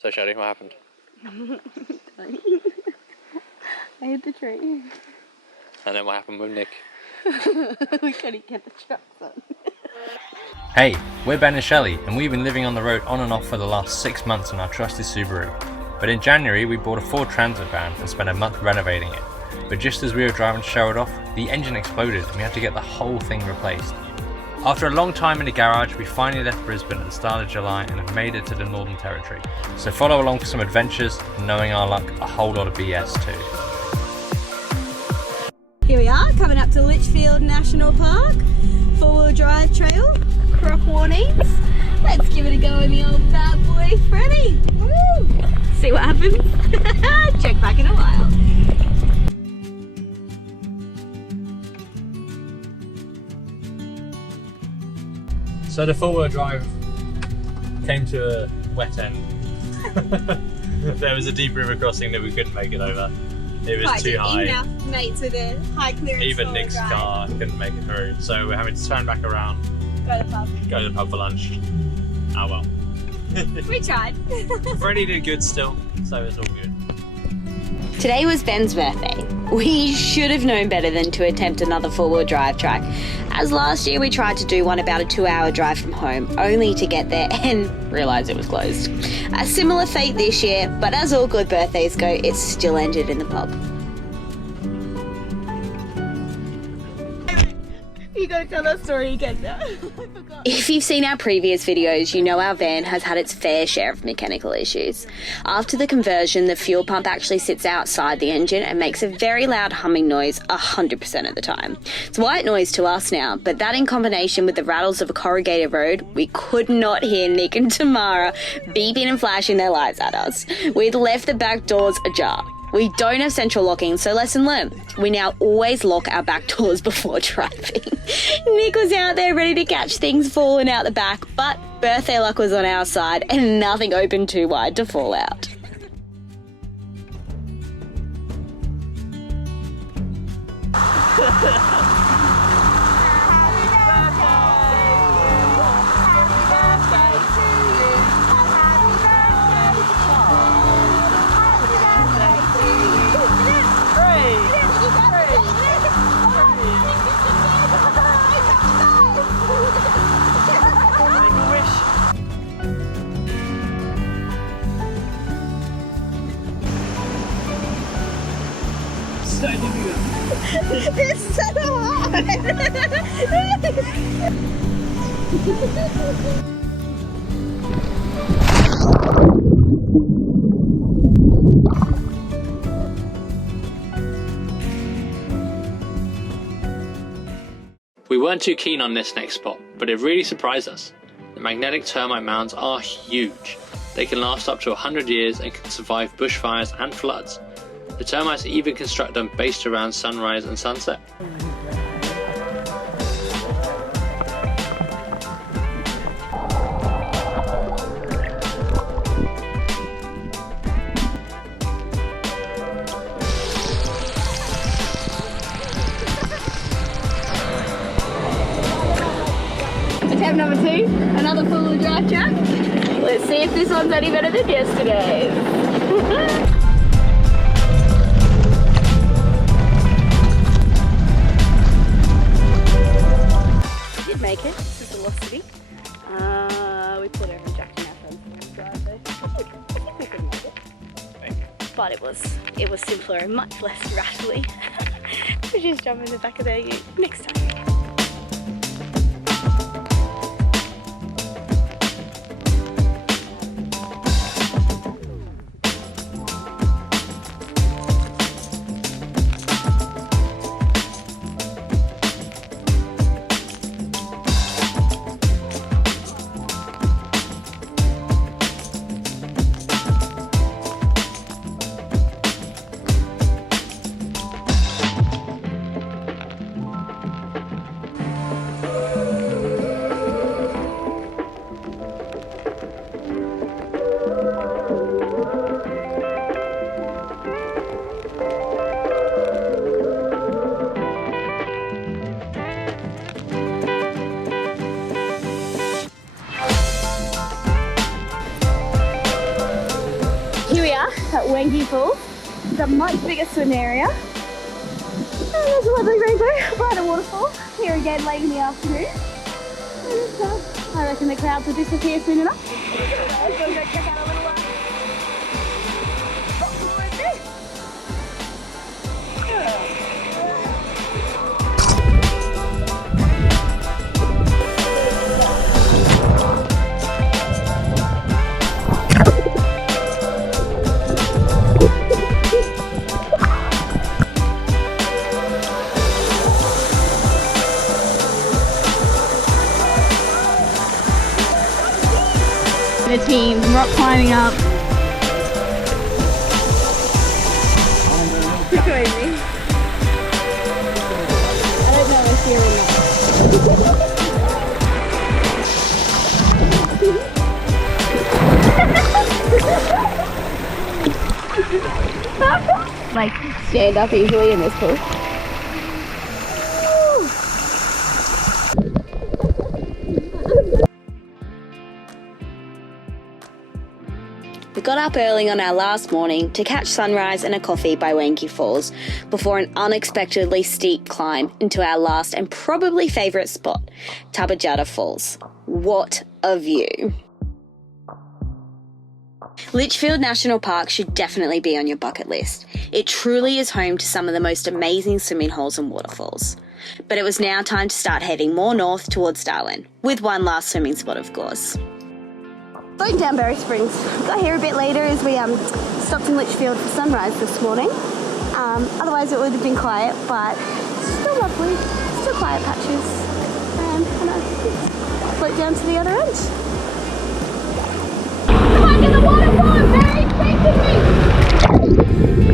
So Shelley, what happened? I hit the tree. And then what happened with Nick? We couldn't get the trucks on. Hey, we're Ben and Shelley, and we've been living on the road on and off for the last 6 months in our trusty Subaru. But in January we bought a Ford Transit van and spent a month renovating it. But just as we were driving to show it off, the engine exploded and we had to get the whole thing replaced. After a long time in the garage, we finally left Brisbane at the start of July and have made it to the Northern Territory. So follow along for some adventures and, knowing our luck, a whole lot of BS too. Here we are, coming up to Litchfield National Park. 4-wheel drive trail, croc warnings. Let's give it a go in the old bad boy Freddy. Woo! See what happens. Check back in a while. So the 4-wheel drive came to a wet end. There was a deep river crossing that we couldn't make it over. It was too high. Even our mates with a high clearance. Even Nick's car couldn't make it through. So we're having to turn back around. Go to the pub. Go to the pub for lunch. Oh well. We tried. Freddie did good still, so it's all good. Today was Ben's birthday. We should have known better than to attempt another 4-wheel drive track, as last year we tried to do one about a 2-hour drive from home, only to get there and realise it was closed. A similar fate this year, but as all good birthdays go, it still ended in the pub. You gotta tell that story again now. I forgot. If you've seen our previous videos, you know our van has had its fair share of mechanical issues. After the conversion, the fuel pump actually sits outside the engine and makes a very loud humming noise 100% of the time. It's white noise to us now, but that in combination with the rattles of a corrugated road, we could not hear Nick and Tamara beeping and flashing their lights at us. We'd left the back doors ajar. We don't have central locking, so lesson learned. We now always lock our back doors before driving. Nick was out there ready to catch things falling out the back, but birthday luck was on our side and nothing opened too wide to fall out. It's so hard. We weren't too keen on this next spot, but it really surprised us. The magnetic termite mounds are huge. They can last up to 100 years and can survive bushfires and floods. The termites even construct them based around sunrise and sunset. Attempt number 2, another 4-wheel drive track. Let's see if this one's any better than yesterday's. Make it. This is Velocity. We pulled over and jacked in our friend's driveway. I think we could make it. But it was simpler and much less rattly. We just jump in the back of their ute next time. here at Wengi Falls. It's a much bigger swim area. And there's a lovely rainbow by the waterfall. Here again late in the afternoon. And, I reckon the crowds will disappear soon enough. Let's go check out a little the team, rock climbing up. Crazy. I don't know if you're in like stand up easily in this pool. We got up early on our last morning to catch sunrise and a coffee by Wengi Falls before an unexpectedly steep climb into our last and probably favourite spot, Tabajara Falls. What a view! Litchfield National Park should definitely be on your bucket list. It truly is home to some of the most amazing swimming holes and waterfalls. But it was now time to start heading more north towards Darwin, with one last swimming spot of course. Going down Berry Springs. Got here a bit later as we stopped in Litchfield for sunrise this morning. Otherwise it would have been quiet, but still lovely. Still quiet patches. And I float down to the other end. Come on, get the waterfall! Very chasing me!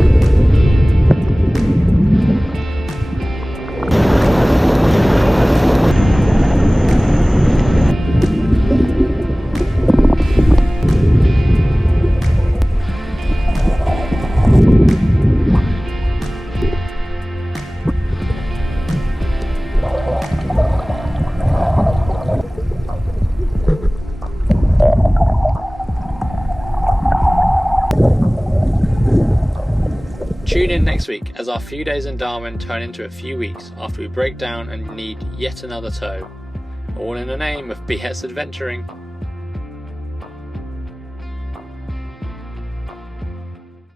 Tune in next week as our few days in Darwin turn into a few weeks after we break down and need yet another tow. All in the name of BS adventuring.